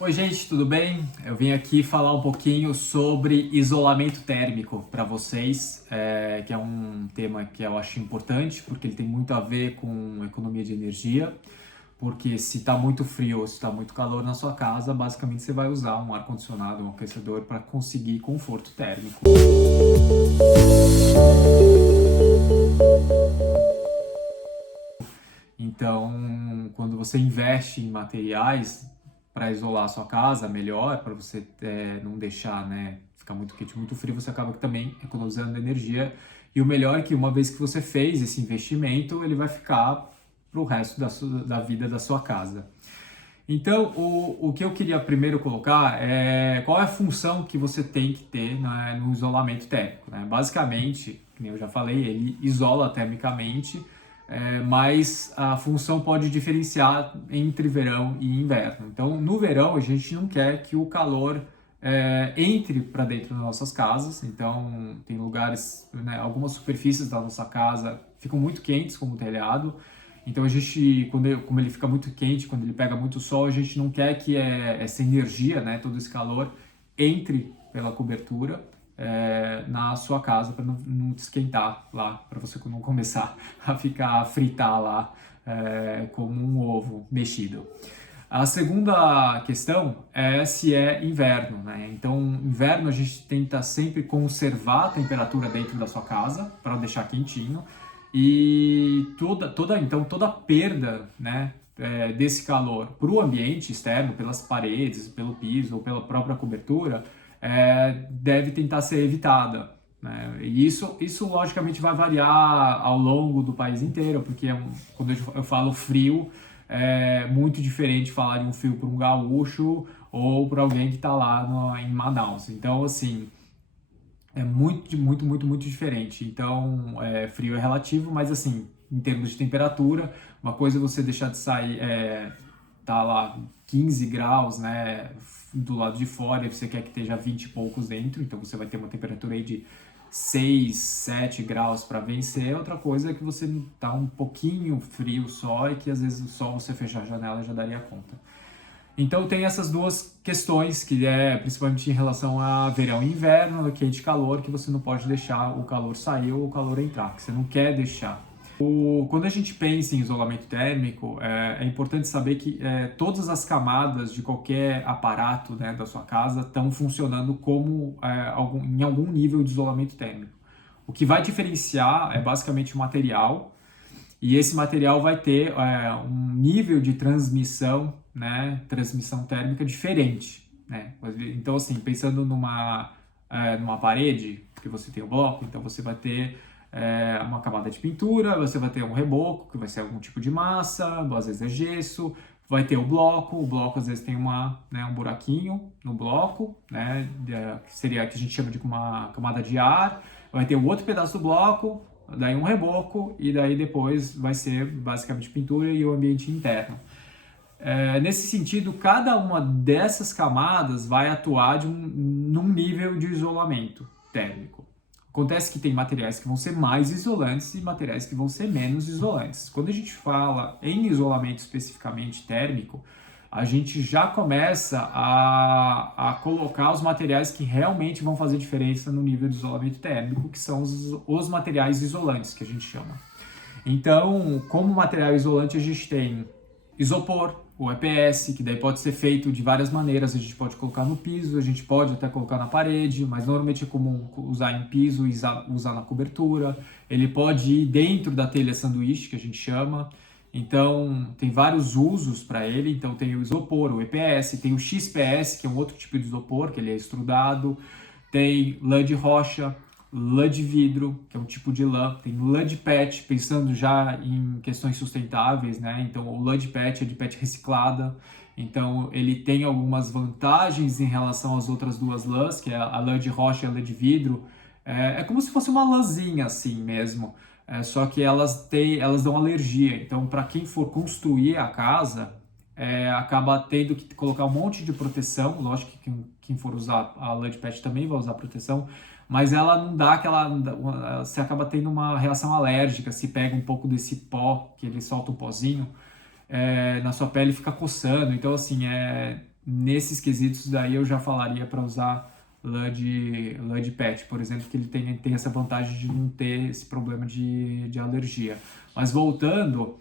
Oi, gente, tudo bem? Eu vim aqui falar um pouquinho sobre isolamento térmico para vocês, que é um tema que eu acho importante, porque ele tem muito a ver com economia de energia, porque se está muito frio ou se está muito calor na sua casa, basicamente você vai usar um ar-condicionado, um aquecedor para conseguir conforto térmico. Então, quando você investe em materiais para isolar a sua casa melhor, para você não deixar, né, ficar muito quente, muito frio, você acaba também economizando energia. E o melhor é que uma vez que você fez esse investimento, ele vai ficar para o resto da vida da sua casa. Então, o que eu queria primeiro colocar é qual é a função que você tem que ter, né, no isolamento térmico, né? Basicamente, como eu já falei, ele isola termicamente, mas a função pode diferenciar entre verão e inverno. Então, no verão, a gente não quer que o calor entre para dentro das nossas casas. Então, tem lugares, né, algumas superfícies da nossa casa ficam muito quentes, como o telhado. Então a gente, como ele fica muito quente, quando ele pega muito sol, a gente não quer que essa energia, né, todo esse calor, entre pela cobertura na sua casa para não te esquentar lá, para você não começar a ficar a fritar lá como um ovo mexido. A segunda questão é se é inverno, né? Então, inverno a gente tenta sempre conservar a temperatura dentro da sua casa para deixar quentinho e toda perda, né, desse calor para o ambiente externo, pelas paredes, pelo piso ou pela própria cobertura, deve tentar ser evitada. Né? E isso logicamente vai variar ao longo do país inteiro, porque quando eu falo frio, é muito diferente falar de um frio para um gaúcho ou para alguém que está lá em Manaus. Então, assim, é muito diferente. Então, frio é relativo, mas assim, em termos de temperatura, uma coisa é você deixar de sair, tá lá 15 graus, né, do lado de fora, e você quer que esteja 20 e poucos dentro, então você vai ter uma temperatura aí de 6, 7 graus para vencer. Outra coisa é que você tá um pouquinho frio só e que às vezes só você fechar a janela já daria conta. Então tem essas duas questões, que é principalmente em relação a verão e inverno, quente e calor, que você não pode deixar o calor sair ou o calor entrar, que você não quer deixar. Quando a gente pensa em isolamento térmico, é importante saber que todas as camadas de qualquer aparato, né, da sua casa estão funcionando como em algum nível de isolamento térmico. O que vai diferenciar é basicamente o material, e esse material vai ter um nível de transmissão, né, transmissão térmica diferente. Né? Então, assim, pensando numa parede, que você tem o bloco, então você vai ter uma camada de pintura, você vai ter um reboco, que vai ser algum tipo de massa, às vezes é gesso, vai ter o bloco às vezes tem um buraquinho no bloco, né, que a gente chama de uma camada de ar, vai ter o outro pedaço do bloco, daí um reboco, e daí depois vai ser basicamente pintura e o ambiente interno. Nesse sentido, cada uma dessas camadas vai atuar num nível de isolamento térmico. Acontece que tem materiais que vão ser mais isolantes e materiais que vão ser menos isolantes. Quando a gente fala em isolamento especificamente térmico, a gente já começa a colocar os materiais que realmente vão fazer diferença no nível de isolamento térmico, que são os materiais isolantes, que a gente chama. Então, como material isolante, a gente tem isopor, o EPS, que daí pode ser feito de várias maneiras. A gente pode colocar no piso, a gente pode até colocar na parede, mas normalmente é comum usar em piso e usar na cobertura. Ele pode ir dentro da telha sanduíche, que a gente chama. Então, tem vários usos para ele. Então, tem o isopor, o EPS, tem o XPS, que é um outro tipo de isopor, que ele é extrudado. Tem lã de rocha, lã de vidro, que é um tipo de lã, tem lã de PET, pensando já em questões sustentáveis, né? Então, o lã de PET é de PET reciclada, então ele tem algumas vantagens em relação às outras duas lãs, que é a lã de rocha e a lã de vidro. É como se fosse uma lãzinha assim mesmo, só que elas dão alergia. Então, para quem for construir a casa, acaba tendo que colocar um monte de proteção. Lógico que quem for usar a lã de PET também vai usar proteção, mas ela não dá aquela... Você acaba tendo uma reação alérgica, se pega um pouco desse pó, que ele solta um pozinho, na sua pele, fica coçando. Então, assim, nesses quesitos daí eu já falaria para usar lã de pet, por exemplo, que ele tem essa vantagem de não ter esse problema de alergia. Mas voltando,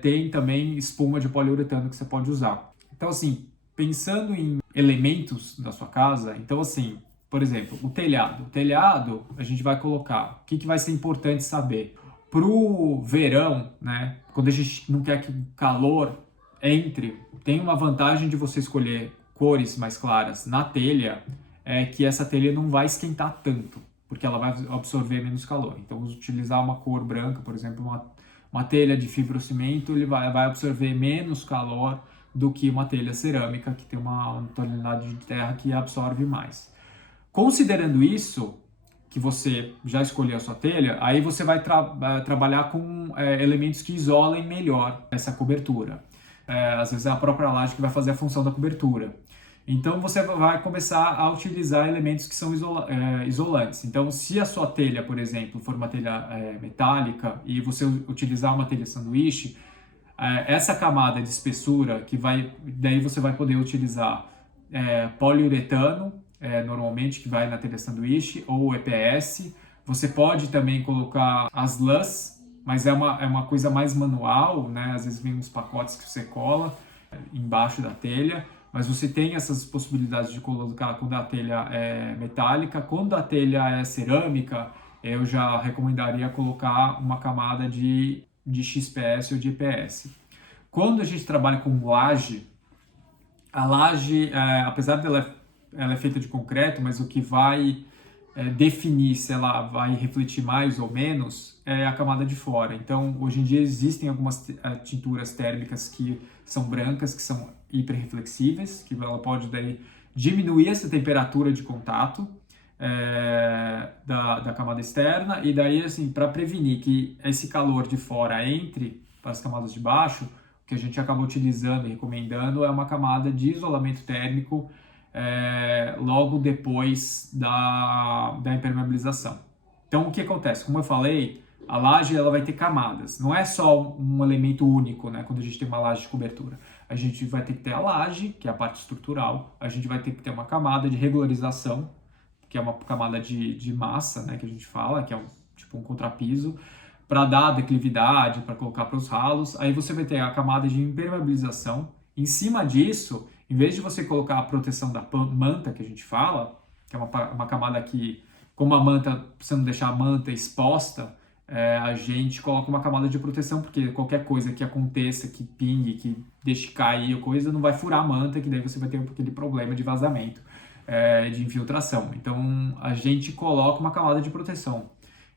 tem também espuma de poliuretano que você pode usar. Então, assim, pensando em elementos da sua casa, então, assim, por exemplo, o telhado. O telhado, a gente vai colocar, o que vai ser importante saber? Pro verão, né, quando a gente não quer que o calor entre, tem uma vantagem de você escolher cores mais claras na telha, que essa telha não vai esquentar tanto, porque ela vai absorver menos calor. Então, utilizar uma cor branca, por exemplo, uma telha de fibrocimento, ele vai absorver menos calor do que uma telha cerâmica, que tem uma tonalidade de terra que absorve mais. Considerando isso, que você já escolheu a sua telha, aí você vai trabalhar com elementos que isolem melhor essa cobertura. Às vezes é a própria laje que vai fazer a função da cobertura. Então você vai começar a utilizar elementos que são isolantes. Então, se a sua telha, por exemplo, for uma telha metálica e você utilizar uma telha sanduíche, essa camada de espessura daí você vai poder utilizar poliuretano, normalmente, que vai na telha sanduíche, ou EPS. Você pode também colocar as lãs, mas é uma coisa mais manual, né? Às vezes vem uns pacotes que você cola embaixo da telha, mas você tem essas possibilidades de colocar quando a telha é metálica. Quando a telha é cerâmica, eu já recomendaria colocar uma camada de XPS ou de EPS. Quando a gente trabalha com laje, a laje, apesar dela ela é feita de concreto, mas o que vai definir se ela vai refletir mais ou menos é a camada de fora. Então, hoje em dia existem algumas tinturas térmicas que são brancas, que são hiperreflexíveis, que ela pode daí diminuir essa temperatura de contato da camada externa, e daí, assim, para prevenir que esse calor de fora entre para as camadas de baixo, o que a gente acaba utilizando e recomendando é uma camada de isolamento térmico logo depois da impermeabilização. Então, o que acontece? Como eu falei, a laje ela vai ter camadas. Não é só um elemento único, né? Quando a gente tem uma laje de cobertura. A gente vai ter que ter a laje, que é a parte estrutural. A gente vai ter que ter uma camada de regularização, que é uma camada de massa, né? Que a gente fala, que é tipo um contrapiso, para dar declividade, para colocar para os ralos. Aí você vai ter a camada de impermeabilização. Em cima disso, em vez de você colocar a proteção da manta, que a gente fala, que é uma camada que, como a manta, você não deixar a manta exposta, a gente coloca uma camada de proteção, porque qualquer coisa que aconteça, que pingue, que deixe cair, coisa, não vai furar a manta, que daí você vai ter aquele problema de vazamento, de infiltração. Então, a gente coloca uma camada de proteção.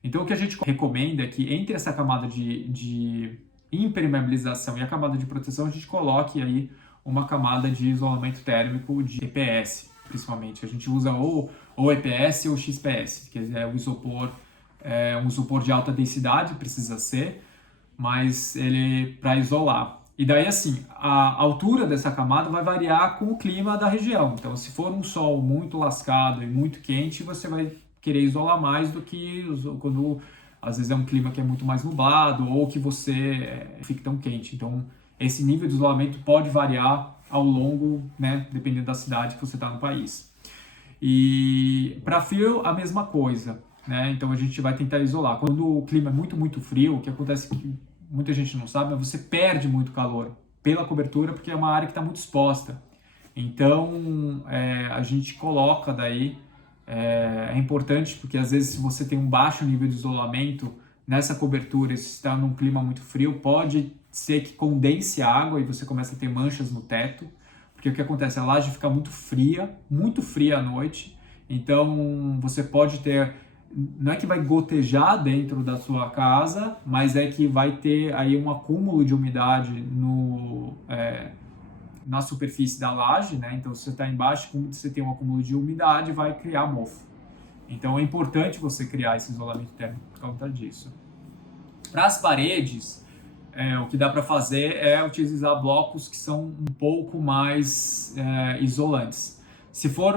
Então, o que a gente recomenda é que entre essa camada de impermeabilização e a camada de proteção, a gente coloque aí uma camada de isolamento térmico de EPS, principalmente. A gente usa ou EPS ou XPS, que é o isopor, um isopor de alta densidade, precisa ser, mas ele para isolar. E daí, assim, a altura dessa camada vai variar com o clima da região. Então, se for um sol muito lascado e muito quente, você vai querer isolar mais do que quando, às vezes, é um clima que é muito mais nublado ou que você fique tão quente. Então, esse nível de isolamento pode variar ao longo, né, dependendo da cidade que você está no país. E para frio, a mesma coisa, né? Então, a gente vai tentar isolar. Quando o clima é muito, muito frio, o que acontece que muita gente não sabe, mas você perde muito calor pela cobertura, porque é uma área que está muito exposta. Então, a gente coloca daí, é importante, porque às vezes se você tem um baixo nível de isolamento nessa cobertura, se está num clima muito frio, pode ser que condense a água e você começa a ter manchas no teto, porque o que acontece? A laje fica muito fria à noite, então você pode ter, não é que vai gotejar dentro da sua casa, mas é que vai ter aí um acúmulo de umidade na superfície da laje, né? Então, se você está embaixo, como você tem um acúmulo de umidade, vai criar mofo. Então, é importante você criar esse isolamento térmico por conta disso. Para as paredes, o que dá para fazer é utilizar blocos que são um pouco mais isolantes. Se for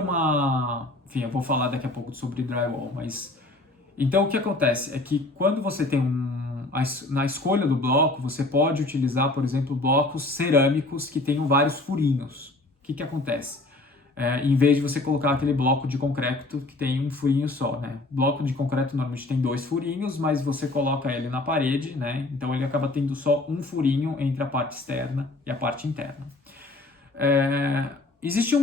enfim, eu vou falar daqui a pouco sobre drywall, mas... Então, o que acontece é que quando você tem na escolha do bloco, você pode utilizar, por exemplo, blocos cerâmicos que tenham vários furinhos. que acontece? Em vez de você colocar aquele bloco de concreto que tem um furinho só, né? Bloco de concreto normalmente tem 2 furinhos, mas você coloca ele na parede, né? Então ele acaba tendo só um furinho entre a parte externa e a parte interna. Existe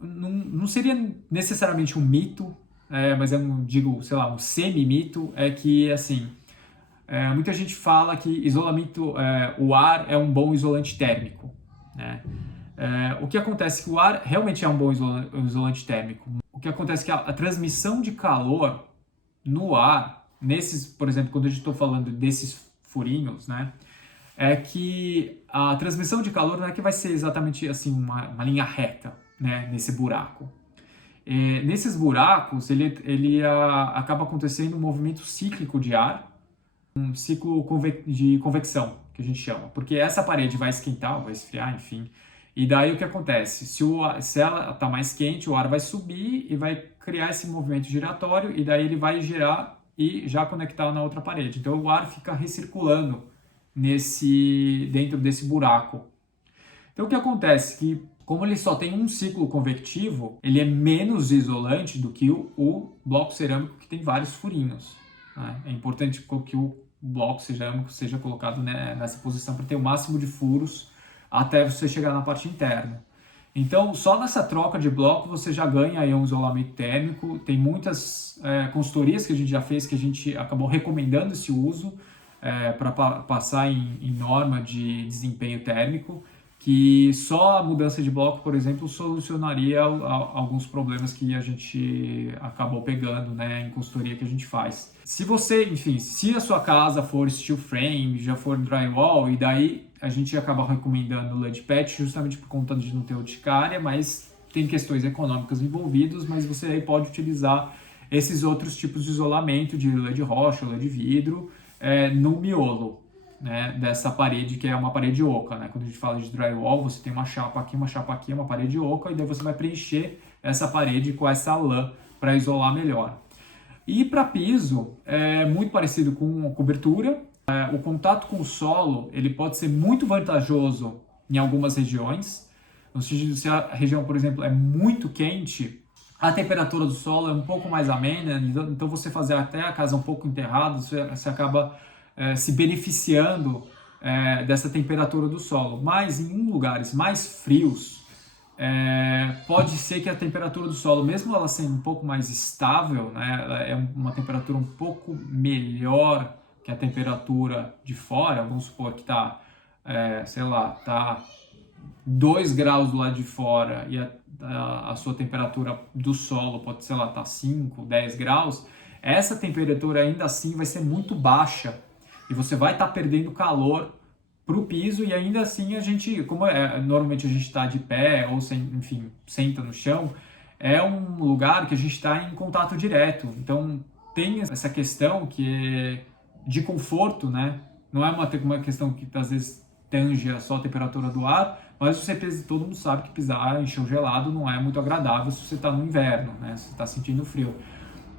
não seria necessariamente um mito, mas digo, sei lá, um semi-mito, é que, assim, muita gente fala que isolamento, o ar é um bom isolante térmico, né? O que acontece é que o ar realmente é um bom isolante térmico. O que acontece é que a transmissão de calor no ar, por exemplo, quando a gente está falando desses furinhos, né, é que a transmissão de calor não é que vai ser exatamente assim uma linha reta, né, nesse buraco. Nesses buracos, ele acaba acontecendo um movimento cíclico de ar, um ciclo de convecção, que a gente chama, porque essa parede vai esquentar, vai esfriar, enfim. E daí o que acontece? Se ela está mais quente, o ar vai subir e vai criar esse movimento giratório, e daí ele vai girar e já conectar na outra parede. Então o ar fica recirculando dentro desse buraco. Então o que acontece? Que como ele só tem um ciclo convectivo, ele é menos isolante do que o bloco cerâmico que tem vários furinhos, né? É importante que o bloco cerâmico seja colocado, né, nessa posição para ter o máximo de furos até você chegar na parte interna. Então, só nessa troca de bloco você já ganha aí um isolamento térmico. Tem muitas consultorias que a gente já fez que a gente acabou recomendando esse uso para passar em norma de desempenho térmico, que só a mudança de bloco, por exemplo, solucionaria alguns problemas que a gente acabou pegando, né, em consultoria que a gente faz. Se você, enfim, se a sua casa for steel frame, já for drywall, e daí a gente acaba recomendando LED patch justamente por conta de não ter urticária, mas tem questões econômicas envolvidas, mas você aí pode utilizar esses outros tipos de isolamento de LED rocha, LED vidro, no miolo, né, dessa parede, que é uma parede oca, né? Quando a gente fala de drywall, você tem uma chapa aqui, uma parede oca, e daí você vai preencher essa parede com essa lã para isolar melhor. E para piso, é muito parecido com cobertura. O contato com o solo, ele pode ser muito vantajoso em algumas regiões. Ou seja, se a região, por exemplo, é muito quente, a temperatura do solo é um pouco mais amena, então você fazer até a casa um pouco enterrada, você acaba se beneficiando dessa temperatura do solo. Mas em lugares mais frios, pode ser que a temperatura do solo, mesmo ela sendo um pouco mais estável, né, ela é uma temperatura um pouco melhor que a temperatura de fora. Vamos supor que está, sei lá, tá 2 graus do lado de fora e a sua temperatura do solo pode, sei lá, tá 5, 10 graus, essa temperatura ainda assim vai ser muito baixa e você vai estar perdendo calor para o piso, e ainda assim a gente, normalmente a gente está de pé ou enfim, senta no chão, é um lugar que a gente está em contato direto, então tem essa questão que é de conforto, né? Não é uma questão que às vezes tange só a temperatura do ar, mas todo mundo sabe que pisar em chão gelado não é muito agradável se você está no inverno, né? Se você está sentindo frio.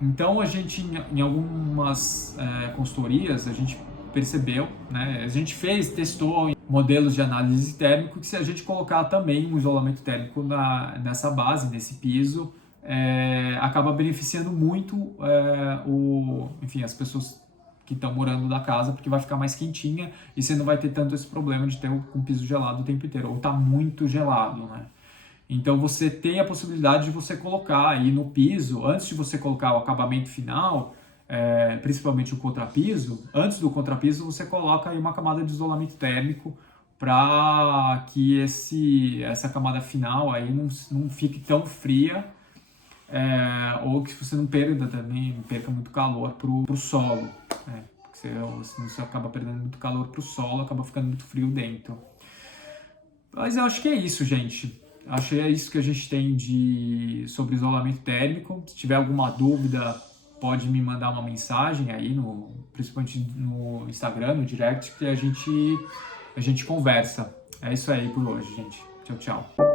Então a gente, em algumas consultorias, a gente percebeu, né? A gente testou modelos de análise térmico, que se a gente colocar também um isolamento térmico nessa base, nesse piso, acaba beneficiando muito enfim, as pessoas que estão morando da casa, porque vai ficar mais quentinha e você não vai ter tanto esse problema de ter um piso gelado o tempo inteiro, ou tá muito gelado, né? Então você tem a possibilidade de você colocar aí no piso, antes de você colocar o acabamento final, principalmente o contrapiso, antes do contrapiso você coloca aí uma camada de isolamento térmico para que essa camada final aí não fique tão fria, ou que você não perca muito calor pro solo, porque senão você acaba perdendo muito calor pro solo, acaba ficando muito frio dentro. Mas eu acho que é isso, gente. Acho que é isso que a gente tem sobre isolamento térmico. Se tiver alguma dúvida, pode me mandar uma mensagem aí, principalmente no Instagram, no direct, que a gente conversa. É isso aí por hoje, gente. Tchau, tchau.